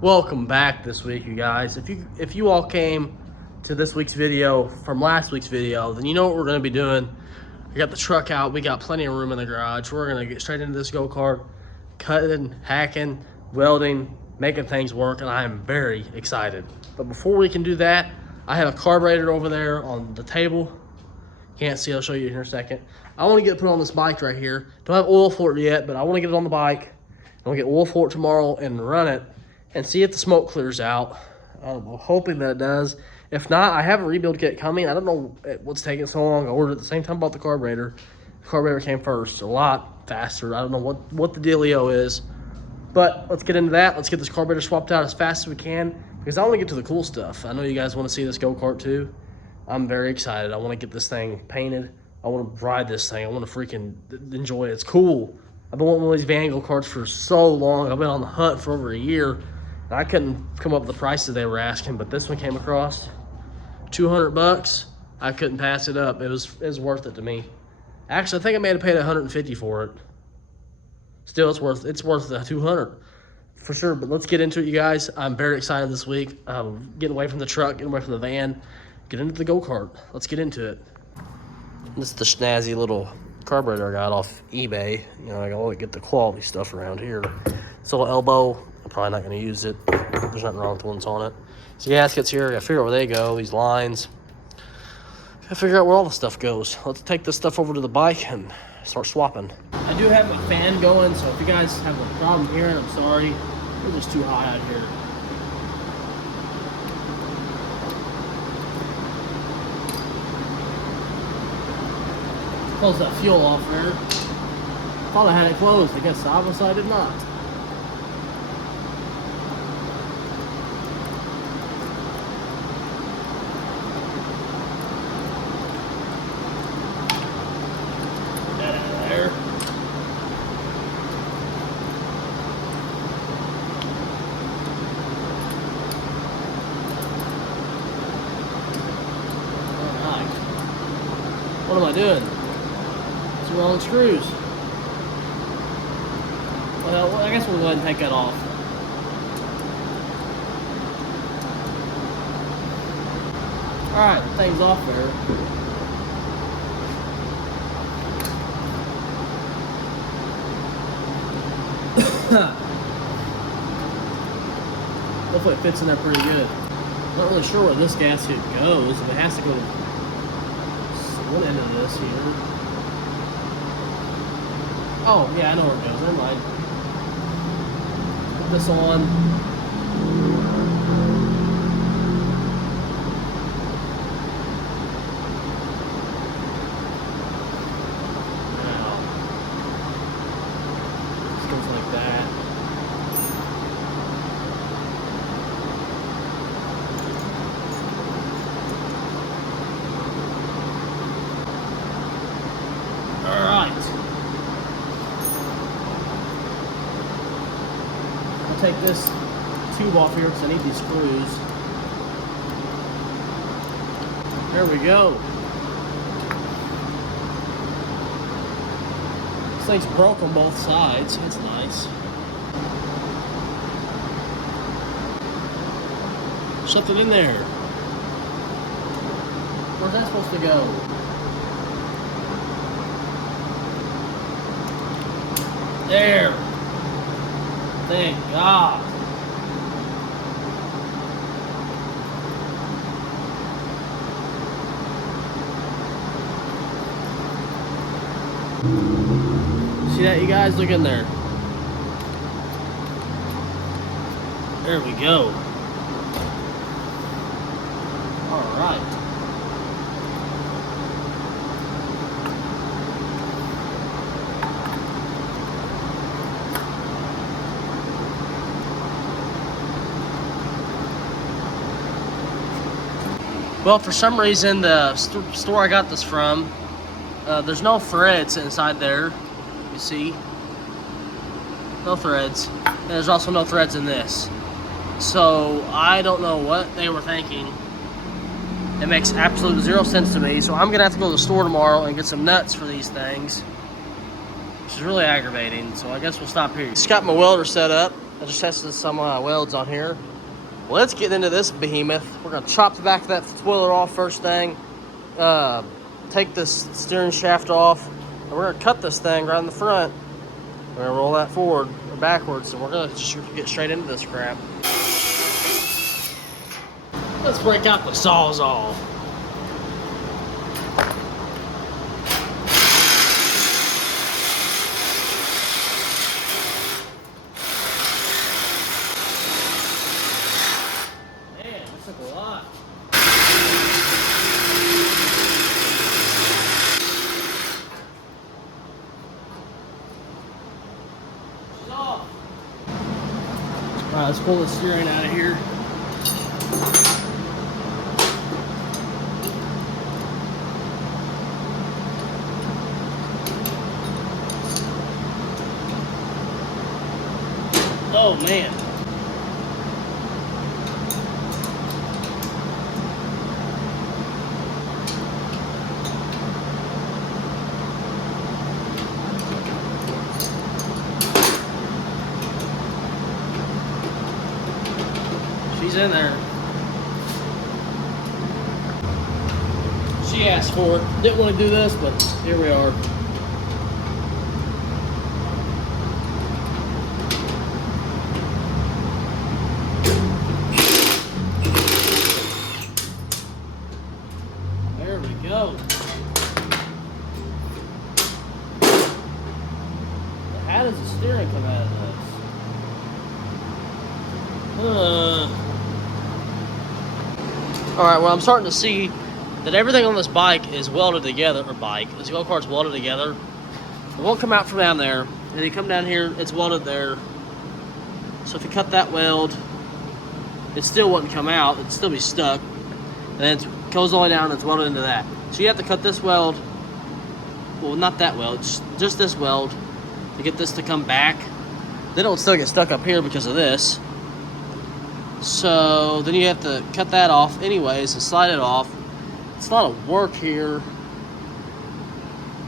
Welcome back this week, you guys. If you all came to this week's video from last week's video, then you know what we're going to be doing. We got the truck out. We got plenty of room in the garage. We're going to get straight into this go-kart, cutting, hacking, welding, making things work, and I am very excited. But before we can do that, I have a carburetor over there on the table. Can't see, I'll show you in a second. I want to get it put on this bike right here. Don't have oil for it yet, but I want to get it on the bike. I'll get oil for it tomorrow and run it and see if the smoke clears out. I'm hoping that it does. If not, I have a rebuild kit coming. I don't know what's taking so long. I ordered it at the same time about the carburetor. The carburetor came first, a lot faster. I don't know what the dealio is. But let's get into that. Let's get this carburetor swapped out as fast as we can because I want to get to the cool stuff. I know you guys want to see this go-kart too. I'm very excited. I want to get this thing painted. I want to ride this thing. I want to freaking enjoy it. It's cool. I've been wanting one of these van go-karts for so long. I've been on the hunt for over a year. And I couldn't come up with the prices they were asking, but this one came across 200 bucks. I couldn't pass it up. It was worth it to me. Actually, I think I may have paid 150 for it. Still, it's worth the 200 for sure. But let's get into it, you guys. I'm very excited this week. Getting away from the truck, getting away from the van, get into the go-kart. Let's get into it. This is the snazzy little carburetor I got off eBay. You know, I gotta get the quality stuff around here. It's a little elbow. I'm probably not going to use it. There's nothing wrong with the ones on it. So gaskets here. I got to figure out where they go. These lines. Got to figure out where all the stuff goes. Let's take this stuff over to the bike and start swapping. I do have my fan going, so if you guys have a problem hearing, I'm sorry. It's just too hot out here. Close that fuel off there. Thought I had it closed. I guess obviously I did not. What am I doing? It's the wrong screws. Well, I guess we'll go ahead and take that off. Alright, the thing's off there. Hopefully it fits in there pretty good. Not really sure where this gasket goes. If it has to go to one end of this here. Oh, yeah, I know where it goes. Never mind. Put this on. Now, this goes like that. Take this tube off here because I need these screws. There we go. This thing's broke on both sides. That's nice. Something in there. Where's that supposed to go? There. Thank God. See that, you guys? Look in there. There we go. All right. Well, for some reason, the store I got this from, there's no threads inside there. You see? No threads. And there's also no threads in this. So, I don't know what they were thinking. It makes absolutely zero sense to me. So, I'm going to have to go to the store tomorrow and get some nuts for these things. Which is really aggravating. So, I guess we'll stop here. Just got my welder set up. I just tested some welds on here. Let's get into this behemoth. We're gonna chop the back of that spoiler off first thing. Take this steering shaft off, and we're gonna cut this thing right in the front. We're gonna roll that forward or backwards, and we're gonna just get straight into this crap. Let's break out the Sawzall. Man, this took a lot. She's off. All right, let's pull the steering out of here. Oh man. She's in there. She asked for it. Didn't want to do this, but here we are. There we go. How does the steering come out of this? Alright, well I'm starting to see that everything on this bike is welded together, this go-kart's welded together. It won't come out from down there, and you come down here, it's welded there. So if you cut that weld, it still wouldn't come out, it'd still be stuck. And then it goes all the way down and it's welded into that. So you have to cut this weld, well not that weld, just this weld to get this to come back. Then it'll still get stuck up here because of this. So then you have to cut that off anyways and slide it off. It's a lot of work here.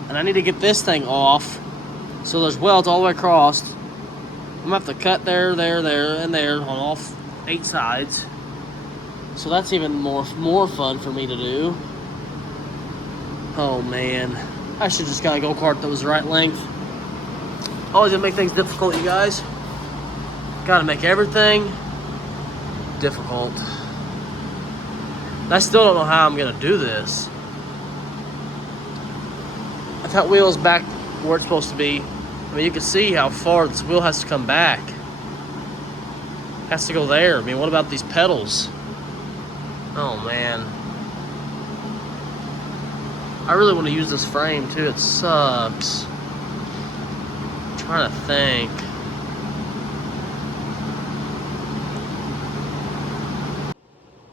And I need to get this thing off. So there's welds all the way across. I'm gonna have to cut there, there, there, and there on all 8 sides. So that's even more fun for me to do. Oh man. I should just got a go-kart that was the right length. Always gonna make things difficult, you guys. Gotta make everything difficult. I still don't know how I'm gonna do this. I've got wheels back where it's supposed to be. I mean, you can see how far this wheel has to come back. It has to go there. I mean, what about these pedals? Oh man. I really want to use this frame too. It sucks. I'm trying to think.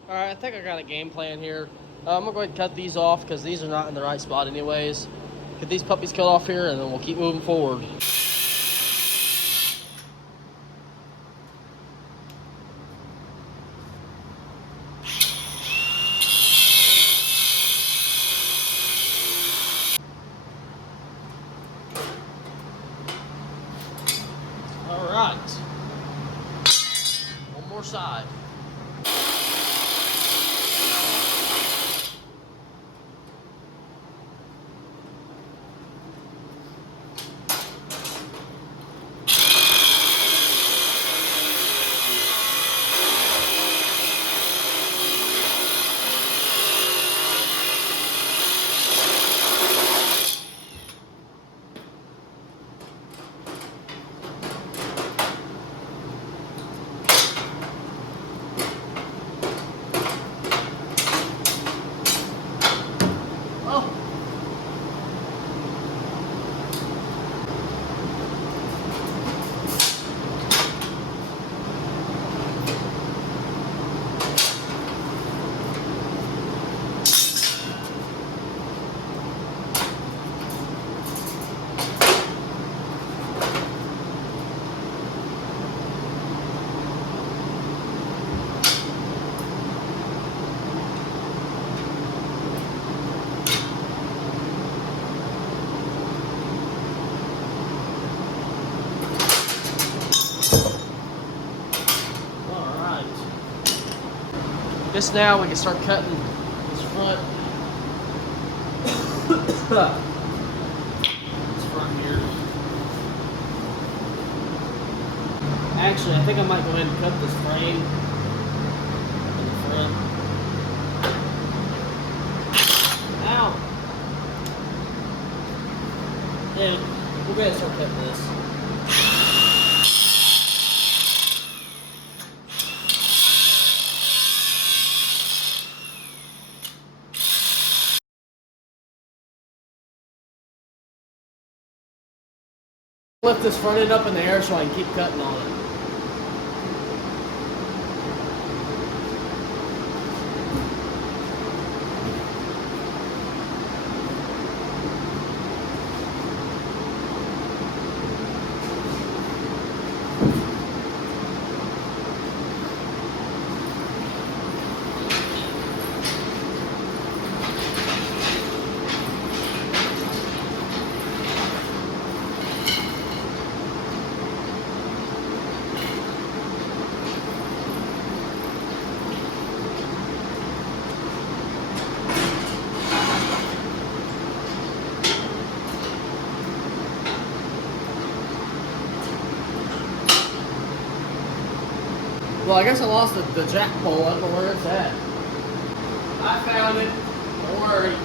Alright, I think I got a game plan here. I'm gonna go ahead and cut these off because these are not in the right spot anyways. Get these puppies cut off here and then we'll keep moving forward. Alright. One more side. Just now we can start cutting this front. This front here. Actually, I think I might go ahead and cut this frame in the front. Ow! Yeah, we'll go ahead and start cutting this. Lift this front end up in the air so I can keep cutting on it. Well, I guess I lost the jack pole. I don't know where it's at. I found it. Don't worry.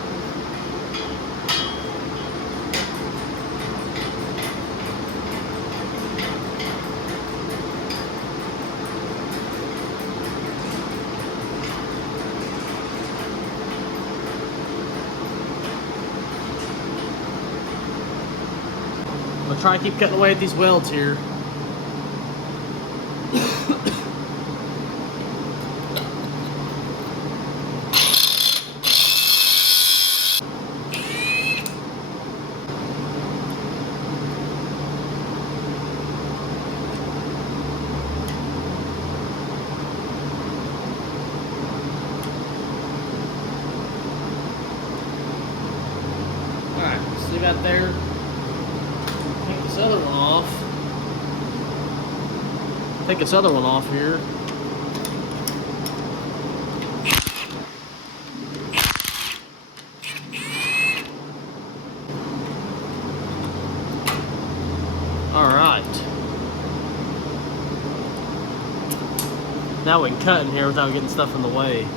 I'm gonna try and keep cutting away at these welds here. See that there? Take this other one off. Take this other one off here. All right. Now we can cut in here without getting stuff in the way.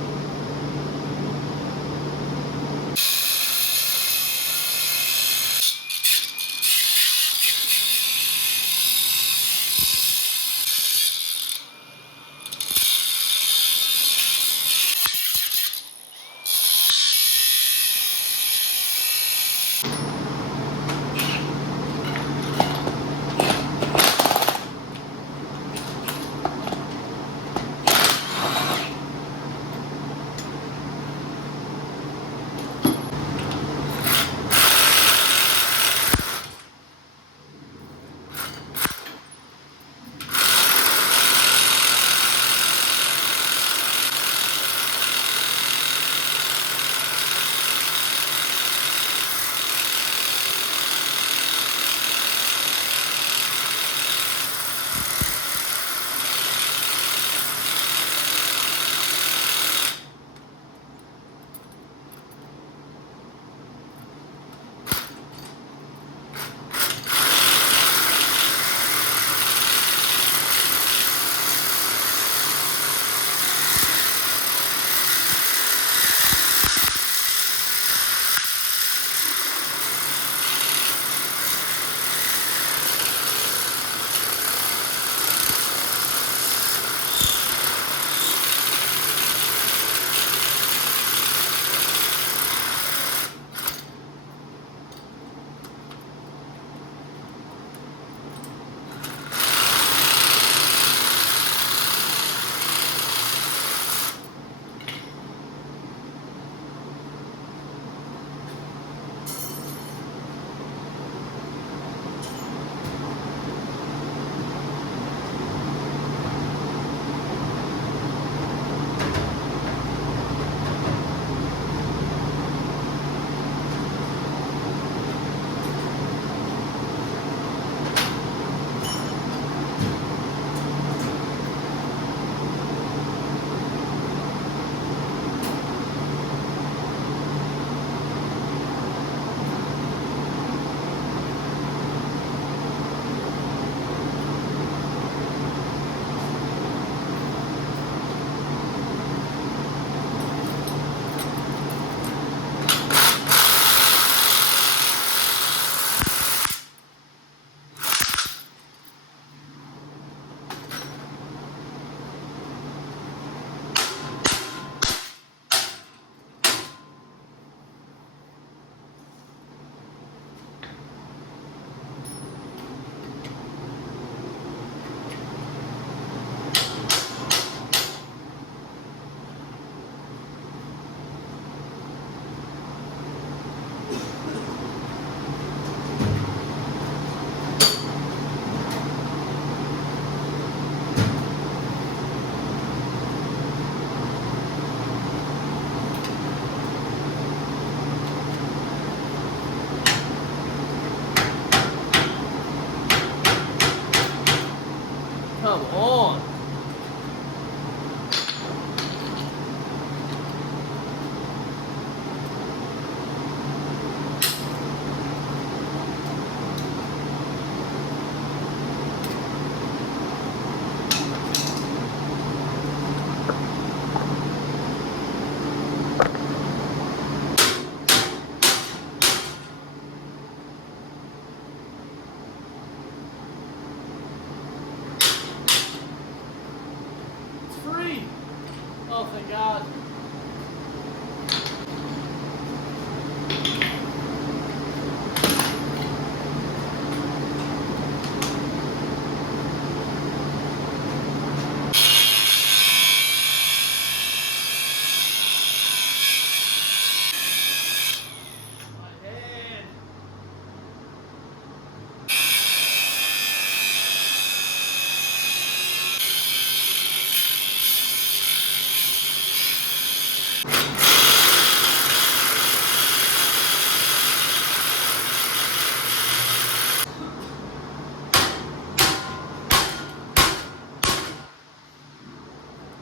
Oh, thank God.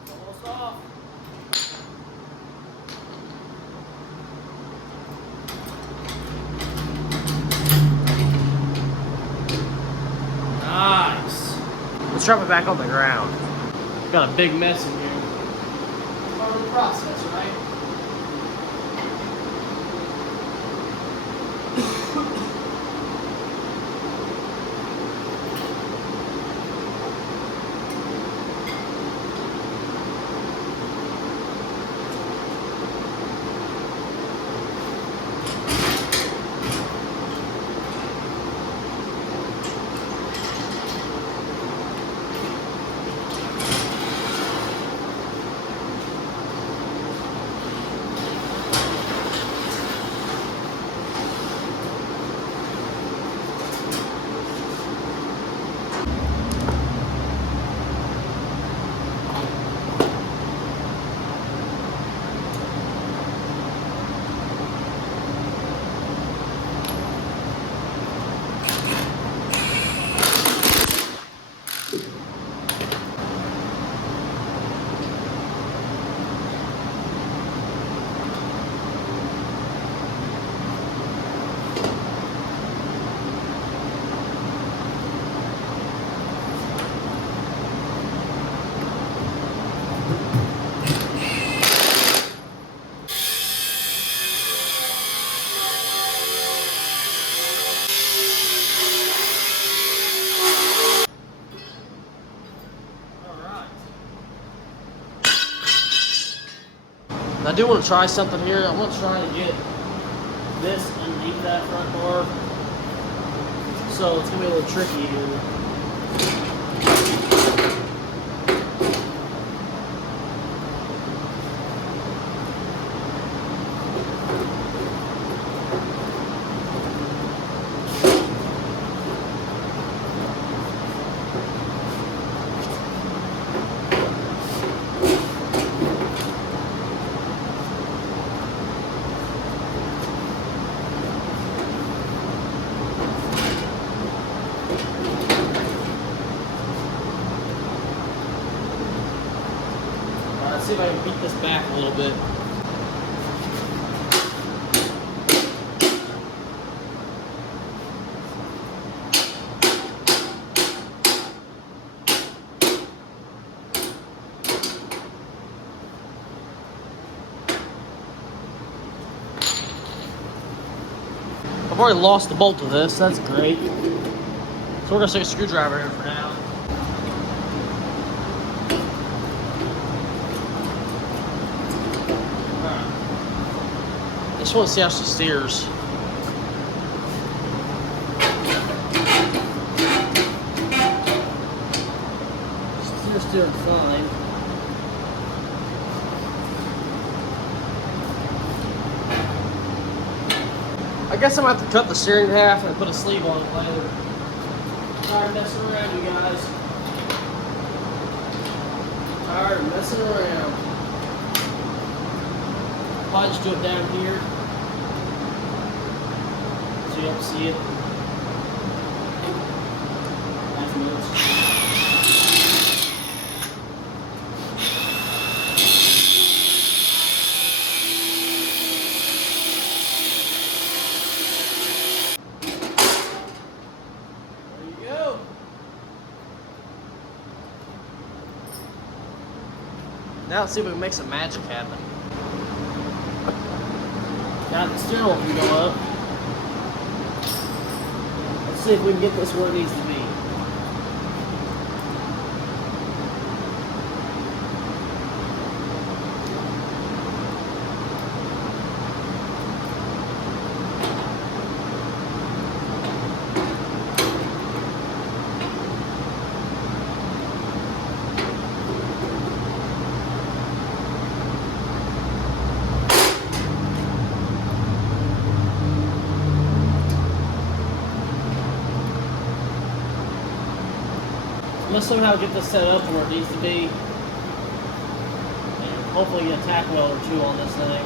Almost off. Nice. Let's drop it back on the ground. Got a big mess in here. Part of the process, right? I do want to try something here. I want to try to get this underneath that front bar. So it's going to be a little tricky here. Let's see if I can beat this back a little bit. I've already lost the bolt of this, that's great. So we're gonna stick a screwdriver in for now. I just want to see how she steers. She's steering fine. I guess I'm gonna have to cut the steering in half and put a sleeve on it later. Tired of messing around, you guys. Tired of messing around. Probably just do it down here so you don't see it. Afterwards. Now let's see if we can make some magic happen. Now the steering wheel can go up. Let's see if we can get this where it needs to be. let's somehow get this set up where it needs to be. And hopefully get a tack weld or two on this thing.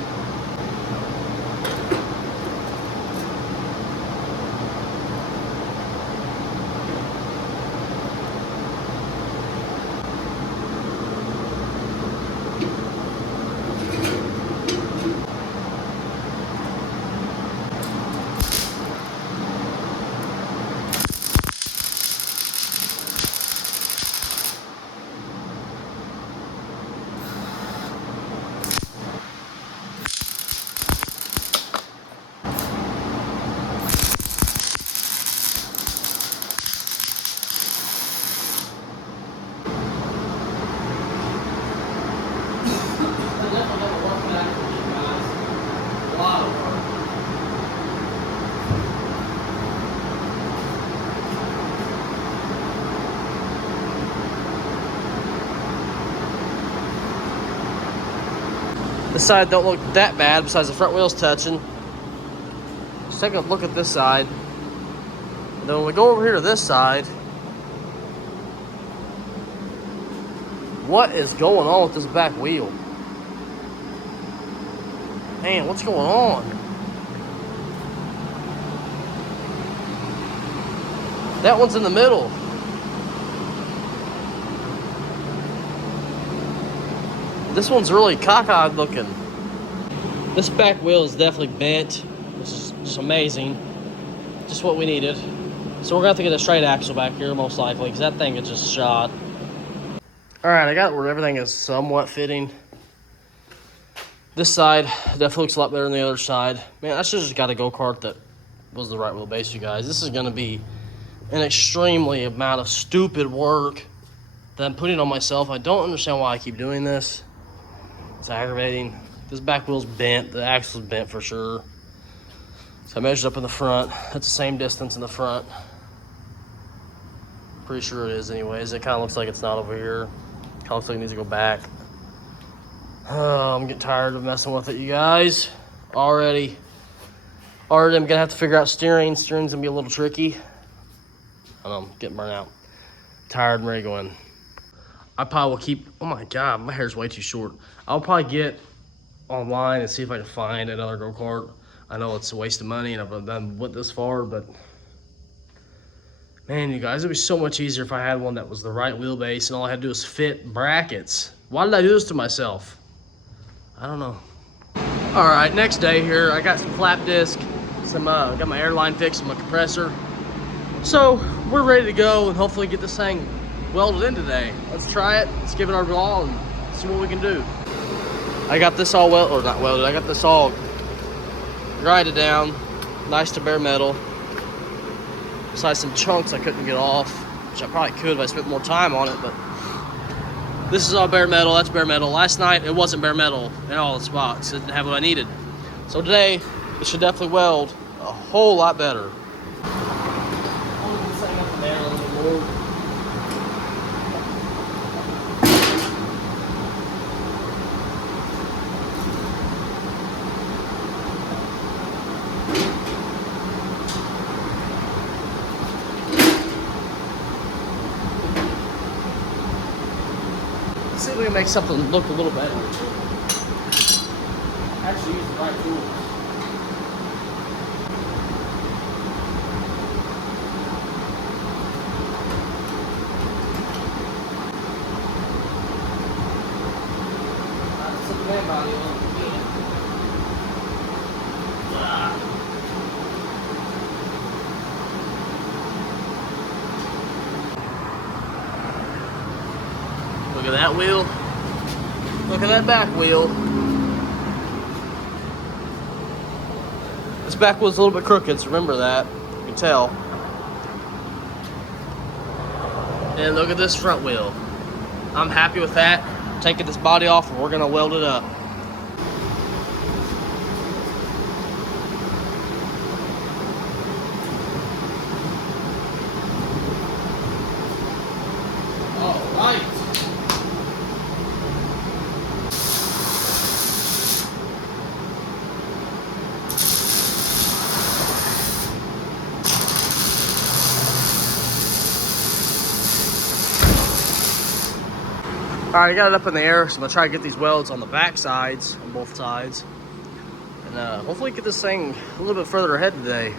This side don't look that bad besides the front wheels touching. Just take a look at this side. And then when we go over here to this side, what is going on with this back wheel? Man, what's going on? That one's in the middle. This one's really cockeyed looking. This back wheel is definitely bent, which is just amazing. Just what we needed. So we're gonna have to get a straight axle back here most likely, because that thing is just shot. All right, I got it where everything is somewhat fitting. This side definitely looks a lot better than the other side. Man, I should have just got a go-kart that was the right wheelbase, you guys. This is gonna be an extremely amount of stupid work that I'm putting on myself. I don't understand why I keep doing this. It's aggravating. This back wheel's bent. The axle's bent for sure. So I measured up in the front. That's the same distance in the front. Pretty sure it is anyways. It kind of looks like it's not over here. Kind of looks like it needs to go back. Oh, I'm getting tired of messing with it, you guys. Already I'm gonna have to figure out steering. Steering's gonna be a little tricky. I know, I'm getting burnt out. Tired and ready to go in. I probably will keep, oh my God, my hair's way too short. I'll probably get online and see if I can find another go-kart. I know it's a waste of money and I've done went this far, but man, you guys, it'd be so much easier if I had one that was the right wheelbase and all I had to do was fit brackets. Why did I do this to myself? I don't know. All right, next day here, I got some flap disc, got my airline fixed, my compressor. So we're ready to go and hopefully get this thing welded in today. Let's try it, let's give it our all and see what we can do. I got this all not welded, I got this all grinded down, nice to bare metal. Besides some chunks I couldn't get off, which I probably could if I spent more time on it, but this is all bare metal, that's bare metal. Last night it wasn't bare metal in all the spots, it didn't have what I needed. So today, it should definitely weld a whole lot better. Let's see if we can make something look a little better. Actually use the right tools. Set the man body on again. Look at that wheel. Look at that back wheel. This back wheel's a little bit crooked, so remember that. You can tell. And look at this front wheel. I'm happy with that. Taking this body off and we're gonna weld it up. All right. All right, I got it up in the air, so I'm gonna try to get these welds on the back sides, on both sides, and hopefully get this thing a little bit further ahead today.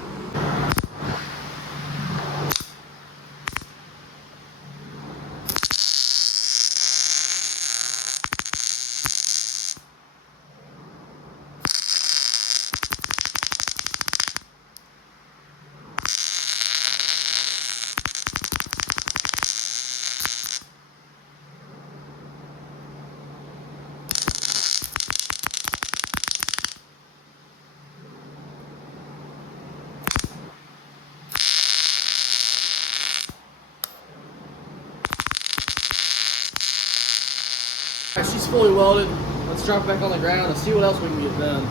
All right, she's fully welded. Let's drop it back on the ground and see what else we can get done.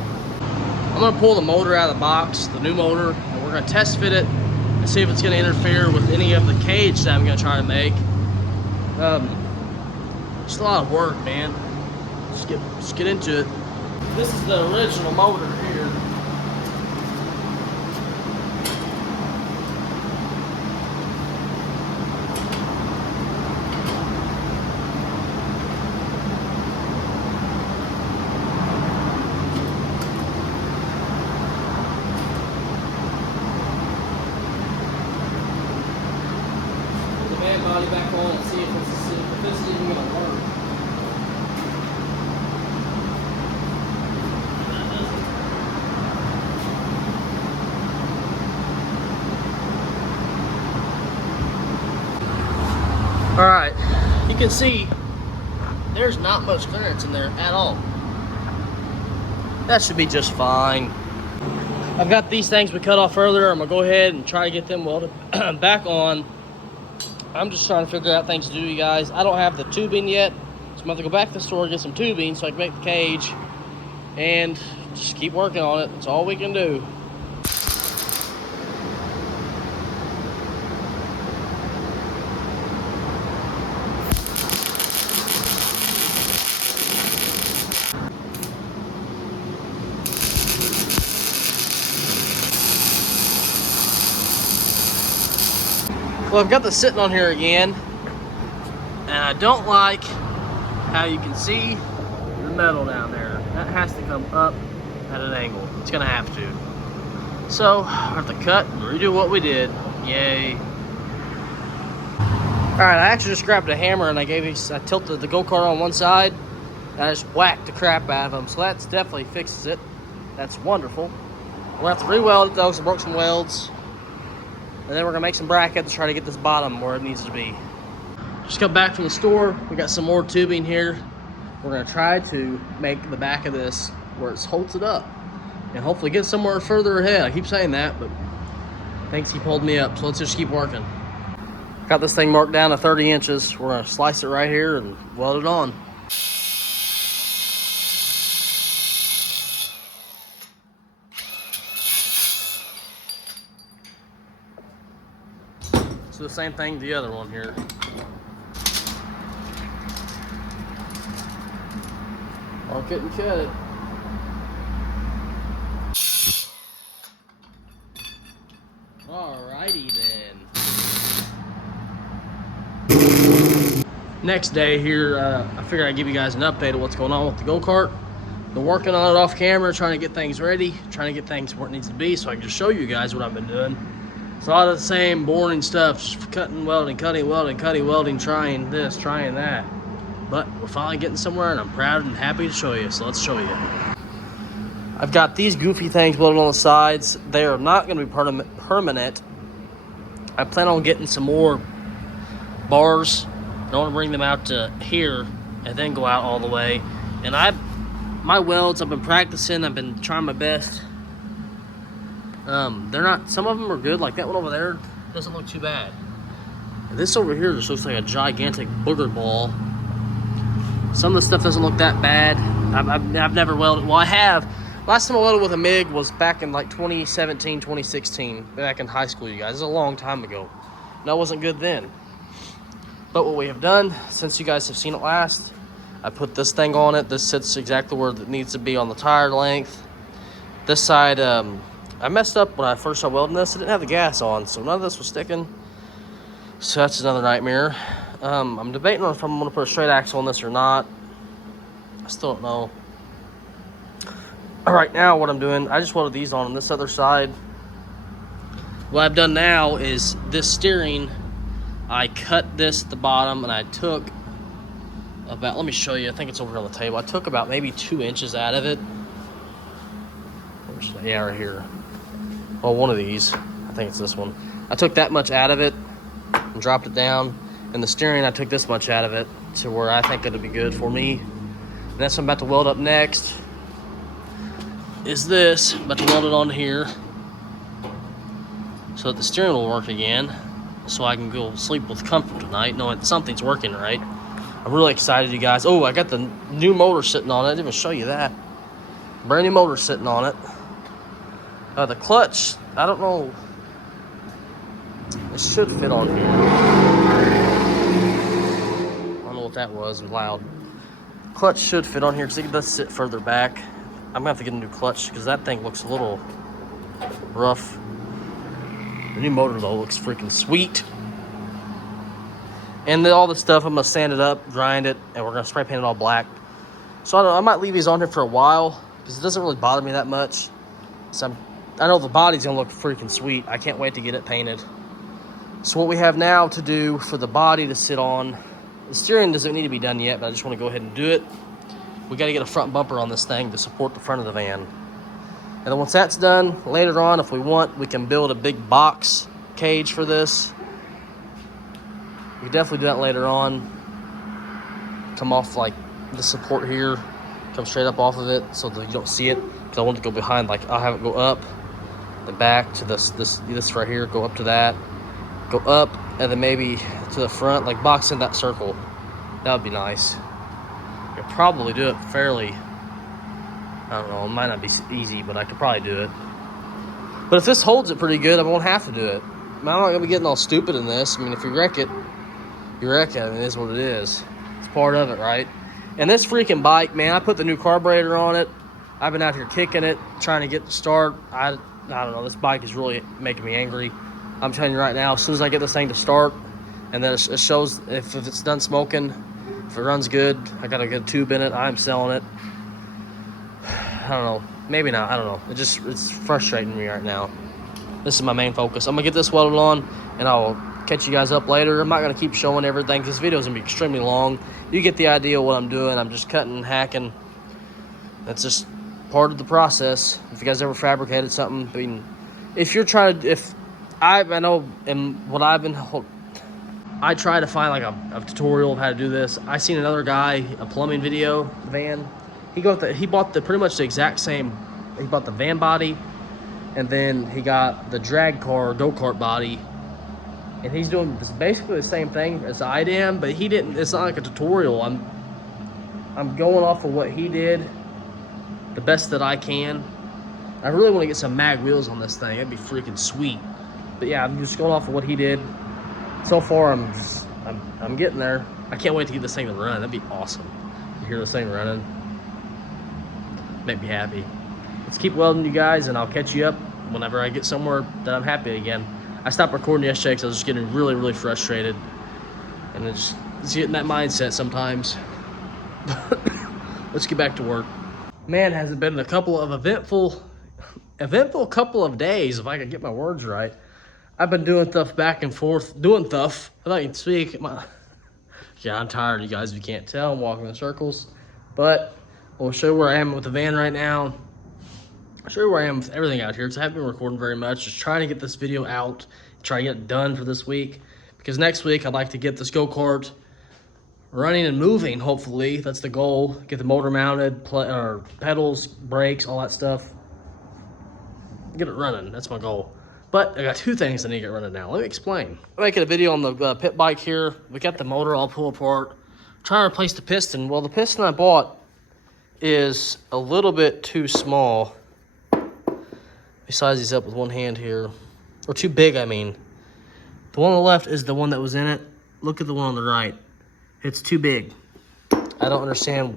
I'm gonna pull the motor out of the box, the new motor, and we're gonna test fit it and see if it's gonna interfere with any of the cage that I'm gonna try to make. It's a lot of work, man. Let's get into it. This is the original motor here. Body back on and see if this is even going to work. Alright, you can see there's not much clearance in there at all. That should be just fine. I've got these things we cut off earlier. I'm going to go ahead and try to get them welded back on. I'm just trying to figure out things to do, you guys. I don't have the tubing yet, so I'm going to have to go back to the store and get some tubing so I can make the cage and just keep working on it. That's all we can do. Well, I've got this sitting on here again, and I don't like how you can see the metal down there. That has to come up at an angle. It's gonna have to. So I have to cut and redo what we did. Yay. All right, I actually just grabbed a hammer and I tilted the go-kart on one side, and I just whacked the crap out of them. So that's definitely fixes it. That's wonderful. We'll have to re-weld it though, so I broke some welds. And then we're gonna make some brackets to try to get this bottom where it needs to be. Just got back from the store. We got some more tubing here. We're gonna try to make the back of this where it holds it up and hopefully get somewhere further ahead. I keep saying that, but thanks, he pulled me up. So let's just keep working. Got this thing marked down to 30 inches. We're gonna slice it right here and weld it on. So the same thing, the other one here. Mark it and cut it. Alrighty then. Next day here, I figured I'd give you guys an update of what's going on with the go-kart. Been working on it off camera, trying to get things ready, trying to get things where it needs to be so I can just show you guys what I've been doing. It's a lot of the same boring stuff, just cutting, welding, cutting, welding, cutting, welding, trying this, trying that. But we're finally getting somewhere and I'm proud and happy to show you, so let's show you. I've got these goofy things welded on the sides. They are not gonna be permanent. I plan on getting some more bars. I want to bring them out to here and then go out all the way. And my welds, I've been practicing, I've been trying my best. They're not, some of them are good, like that one over there doesn't look too bad. And this over here just looks like a gigantic booger ball. Some of the stuff doesn't look that bad. I've never welded, well I have. Last time I welded with a MIG was back in like 2017, 2016, back in high school, you guys. This is a long time ago. And I wasn't good then. But what we have done, since you guys have seen it last, I put this thing on it. This sits exactly where it needs to be on the tire length. This side, I messed up when I first started welding this. I didn't have the gas on, so none of this was sticking. So that's another nightmare. I'm debating on if I'm gonna put a straight axle on this or not. I still don't know. All right, now what I'm doing, I just welded these on this other side. What I've done now is this steering, I cut this at the bottom and I took about, let me show you, I think it's over on the table. I took about maybe 2 inches out of it. Where's that? Yeah, right here. Oh, one of these. I think it's this one. I took that much out of it and dropped it down. And the steering, I took this much out of it to where I think it'll be good for me. And that's what I'm about to weld up next. Is this. I'm about to weld it on here so that the steering will work again, so I can go sleep with comfort tonight knowing something's working right. I'm really excited, you guys. Oh, I got the new motor sitting on it. I didn't even show you that. Brand new motor sitting on it. The clutch, I don't know. It should fit on here. I don't know what that was. It was loud. Clutch should fit on here because it does sit further back. I'm gonna have to get a new clutch because that thing looks a little rough. The new motor though looks freaking sweet. And then all the stuff, I'm gonna sand it up, grind it, and we're gonna spray paint it all black. So I don't know, I might leave these on here for a while because it doesn't really bother me that much. So I know the body's gonna look freaking sweet. I can't wait to get it painted. So what we have now to do for the body to sit on, the steering doesn't need to be done yet, but I just want to go ahead and do it. We got to get a front bumper on this thing to support the front of the van. And then once that's done, later on, if we want, we can build a big box cage for this. We can definitely do that later on. Come off like the support here, come straight up off of it so that you don't see it. Because I want it to go behind, like I'll have it go up and back to this right here, go up to that, go up, and then maybe to the front, like box in that circle. That would be nice. I could probably do it fairly, I don't know, it might not be easy, but I could probably do it. But if this holds it pretty good, I won't have to do it. I'm not gonna be getting all stupid in this. I mean, if you wreck it, you wreck it. I mean, it is what it is. It's part of it, right? And this freaking bike, man, I put the new carburetor on it. I've been out here kicking it, trying to get to start. I don't know, this bike is really making me angry. I'm telling you right now, as soon as I get this thing to start, and then it shows if it's done smoking, if it runs good, I got a good tube in it, I'm selling it. I don't know, maybe not, I don't know. It's frustrating me right now. This is my main focus. I'm gonna get this welded on, and I'll catch you guys up later. I'm not gonna keep showing everything, because this video is gonna be extremely long. You get the idea of what I'm doing. I'm just cutting and hacking. That's just part of the process. If you guys ever fabricated something, I mean, if you're trying to, I know, and what I've been, I try to find like a tutorial of how to do this. I seen another guy, a plumbing video, van. He bought pretty much the exact same. He bought the van body, and then he got the drag car go-kart body, and he's doing basically the same thing as I am, but he didn't. It's not like a tutorial. I'm going off of what he did, the best that I can. I really want to get some mag wheels on this thing. That'd be freaking sweet. But yeah, I'm just going off of what he did. So far, I'm getting there. I can't wait to get this thing to run. That'd be awesome. You hear this thing running, make me happy. Let's keep welding, you guys, and I'll catch you up whenever I get somewhere that I'm happy again. I stopped recording yesterday because I was just getting really, really frustrated, and then just getting that mindset sometimes. Let's get back to work. Man, has it been a couple of eventful couple of days, if I can get my words right. I've been doing stuff back and forth, doing stuff. I can speak. Yeah, I'm tired, you guys, if you can't tell. I'm walking in circles. But I'll show you where I am with the van right now. I'll show you where I am with everything out here, because I haven't been recording very much. Just trying to get this video out, try to get it done for this week. Because next week, I'd like to get this go-kart running and moving, hopefully. That's the goal. Get the motor mounted, pedals, brakes, all that stuff. Get it running. That's my goal. But I got two things I need to get running now. Let me explain. I'm making a video on the pit bike here. We got the motor all pulled apart. I'm trying to replace the piston. Well, the piston I bought is a little bit too small. Let me size these up with one hand here. Or too big, I mean. The one on the left is the one that was in it. Look at the one on the right. It's too big. I don't understand.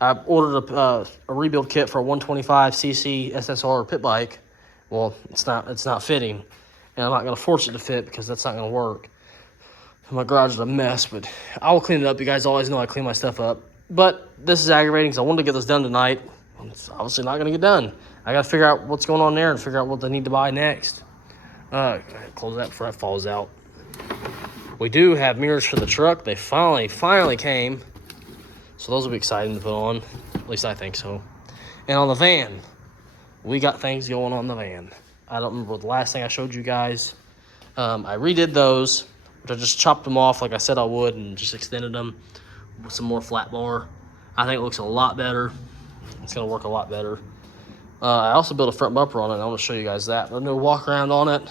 I ordered a rebuild kit for a 125cc SSR pit bike. Well, it's not fitting, and I'm not going to force it to fit because that's not going to work. My garage is a mess, but I will clean it up. You guys always know I clean my stuff up. But this is aggravating because I wanted to get this done tonight. It's obviously not going to get done. I got to figure out what's going on there and figure out what they need to buy next. Close that before that falls out. We do have mirrors for the truck. They finally came. So those will be exciting to put on. At least I think so. And on the van, we got things going on the van. I don't remember the last thing I showed you guys. I redid those, which I just chopped them off like I said I would and just extended them with some more flat bar. I think it looks a lot better. It's going to work a lot better. I also built a front bumper on it, and I want to show you guys that. A new walk around on it.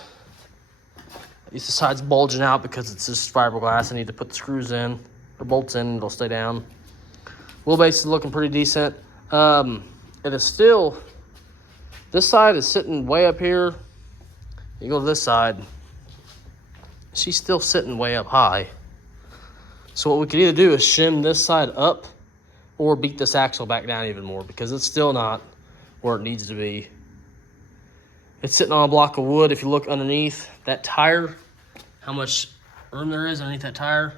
The side's bulging out because it's just fiberglass. I need to put the screws in, or bolts in, and it'll stay down. Wheelbase is looking pretty decent. It is still, this side is sitting way up here. You go to this side, she's still sitting way up high. So what we could either do is shim this side up or beat this axle back down even more because it's still not where it needs to be. It's sitting on a block of wood. If you look underneath that tire, how much room there is underneath that tire.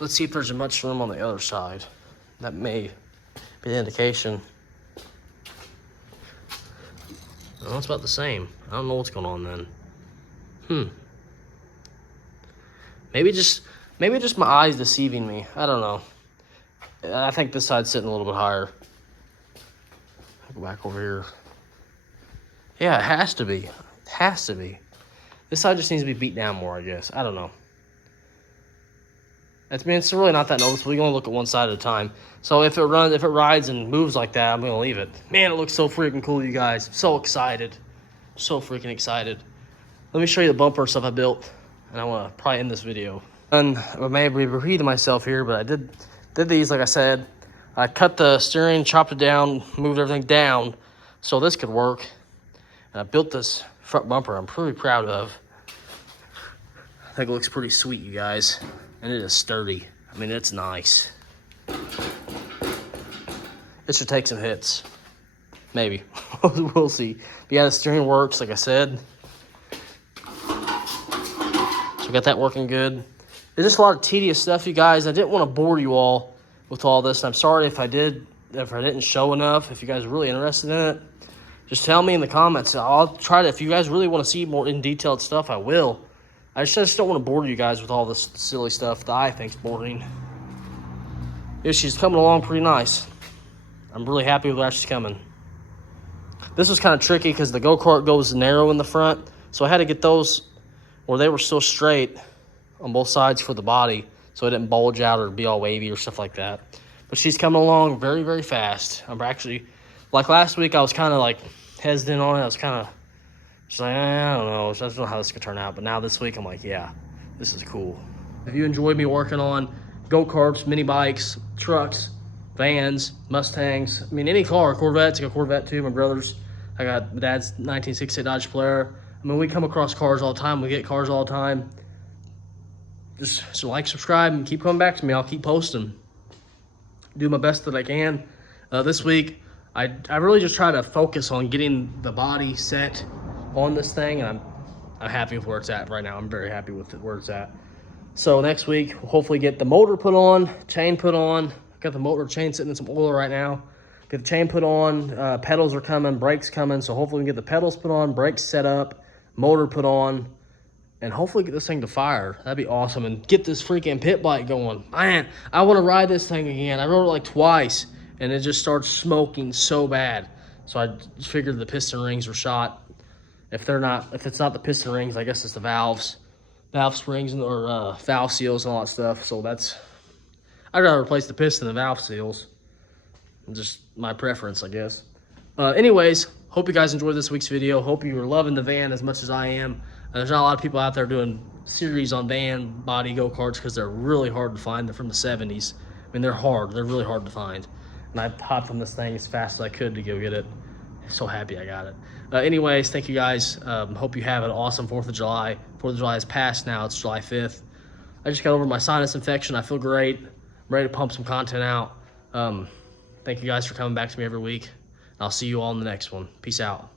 Let's see if there's much room on the other side. That may be the indication. Oh, it's about the same. I don't know what's going on then. Maybe just my eyes deceiving me. I don't know. I think this side's sitting a little bit higher. Go back over here. Yeah, it has to be. It has to be. This side just needs to be beat down more, I guess. I don't know. It's really not that noticeable. You can only look at one side at a time. So if it rides and moves like that, I'm gonna leave it. Man, it looks so freaking cool, you guys. So excited. So freaking excited. Let me show you the bumper and stuff I built. And I wanna probably end this video. And I may be repeating myself here, but I did these, like I said. I cut the steering, chopped it down, moved everything down so this could work. And I built this front bumper I'm pretty proud of. I think it looks pretty sweet, you guys. And it is sturdy. I mean, it's nice. It should take some hits. Maybe. We'll see. But yeah, the steering works, like I said. So we got that working good. There's just a lot of tedious stuff, you guys. I didn't want to bore you all with all this. And I'm sorry if I didn't show enough. If you guys are really interested in it, just tell me in the comments. I'll try to, if you guys really want to see more in detailed stuff, I will. I just don't want to bore you guys with all this silly stuff that I think's boring. Yeah, she's coming along pretty nice. I'm really happy with how she's coming. This was kind of tricky because the go-kart goes narrow in the front. So I had to get those where they were still straight on both sides for the body so it didn't bulge out or be all wavy or stuff like that. But she's coming along very, very fast. I'm actually, like last week, I was kind of like hesitant on it. I was kind of just like, I don't know. I don't know how this could turn out. But now this week, I'm like, yeah, this is cool. If you enjoyed me working on go-karts, mini bikes, trucks, vans, Mustangs, I mean, any car, Corvettes, I got a Corvette too, my brother's. I got my dad's 1968 Dodge Polara. I mean, we come across cars all the time. We get cars all the time. Just like, subscribe, and keep coming back to me. I'll keep posting. Do my best that I can. This week, I really just try to focus on getting the body set on this thing, and I'm happy with where it's at right now. I'm very happy with where it's at. So next week, we'll hopefully get the motor put on, chain put on. Got the motor chain sitting in some oil right now. Get the chain put on, pedals are coming, brakes coming. So hopefully we can get the pedals put on, brakes set up, motor put on, and hopefully get this thing to fire. That'd be awesome. And get this freaking pit bike going. Man, I want to ride this thing again. I rode it like twice, and it just starts smoking so bad. So I figured the piston rings were shot. If it's not the piston rings, I guess it's the valve springs or valve seals and all that stuff. So I'd rather replace the piston than valve seals. Just my preference, I guess. Anyways, hope you guys enjoyed this week's video. Hope you were loving the van as much as I am. There's not a lot of people out there doing series on van body go-karts because they're really hard to find. They're from the 70s. I mean, they're hard. They're really hard to find. And I hopped on this thing as fast as I could to go get it. So happy I got it. Anyways, thank you guys. Hope you have an awesome 4th of July. 4th of July has passed now. It's July 5th. I just got over my sinus infection. I feel great. I'm ready to pump some content out. Thank you guys for coming back to me every week. I'll see you all in the next one. Peace out.